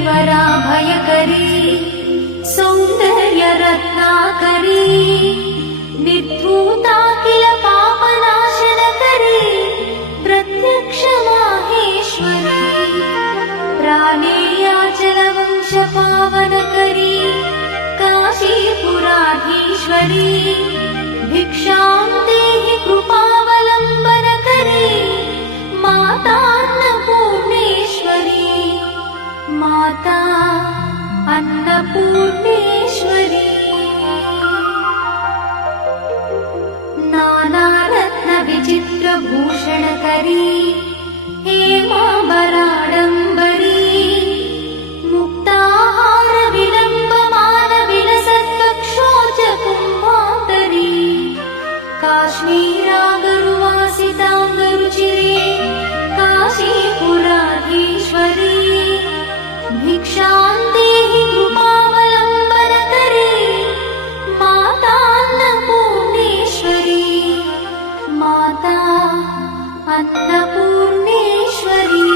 करीवरा भयकरी सौंदर्य रत्नाकरी निर्धूता किल पापनाशनकरी प्रत्यक्ष माहेश्वरी प्राणेयाचलवंश पावनकरी काशीपुराधीश्वरी भिक्षां देहि कृपावलम्बनकरी मातान्नपूर्णेश्वरी माता अन्नपूर्णेश्वरी नानारत्न विचित्रभूषणकरी हेमाम्बराडम्बरी मुक्ताहार विलम्बमान विलसत्कक्षोच कुम्भान्तरी काश्मीरागरुवासिताङ्गरुचिरे काशीपुराधीश्वरी भिक्षां देहि कृपावलम्बनकरी मातान्नपूर्णेश्वरी माता अन्नपूर्णेश्वरी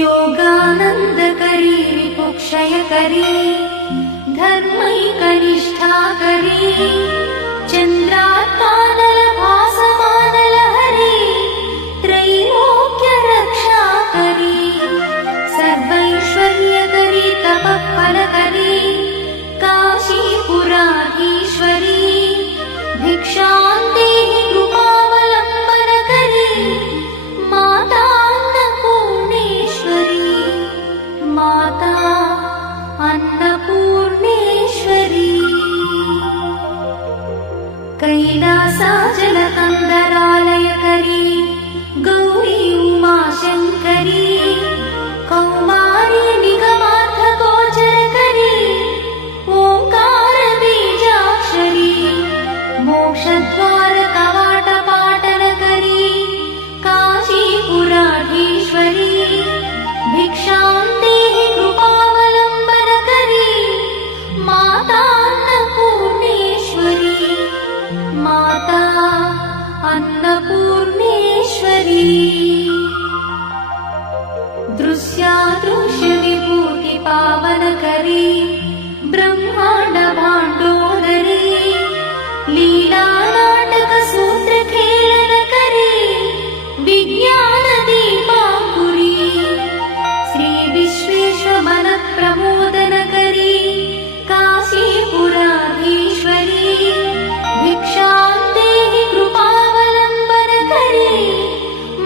योगानन्दकरी विपुक्षयकरी धर्मैकनिष्ठाकरी चन्द्रात्मानलभासमानलहरी त्रैलोक्यरक्षाकरी सर्वैश्वर्यकरी तपःफलकरी काशीपुराधीश्वरी भिक्षां देहि कृपावलम्बनकरी मातान्नपूर्णेश्वरी माता अन्नपूर्णेश्वरी कैलासाचलकन्दरालयकरी गौरी उमाशङ्करी कौमारी निगमार्थगोचरकरी ओङ्कारबीजाक्षरी मोक्षद्वारकवाटपाटनकरी काशीपुराधीश्वरी भिक्षां देहि कृपावलम्बनकरी मातान्नपूर्णेश्वरी माता अन्नपूर्णेश्वरी दृश्यादृश्यविभूतिपावनकरी ब्रह्माण्डभाण्डोदरी लीलानाटकसूत्रखेलनकरी विज्ञानदीपाङ्कुरी श्रीविश्वेश्वरमनःप्रमोदनकरी काशीपुराधीश्वरी भिक्षां देहि कृपावलम्बनकरी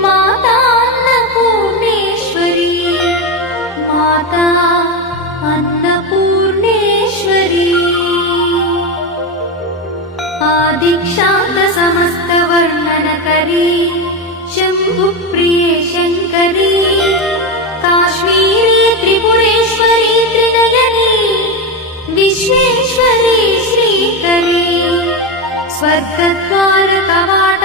मातान्नपूर्णेश्वरी माता अन्नपूर्णेश्वरी आदिक्षान्तसमस्तवर्णनकरी शम्भुप्रिये शङ्करी काश्मीरी त्रिपुरेश्वरी त्रिनयनी विश्वेश्वरी श्रीकरी स्वर्गद्वारकवाट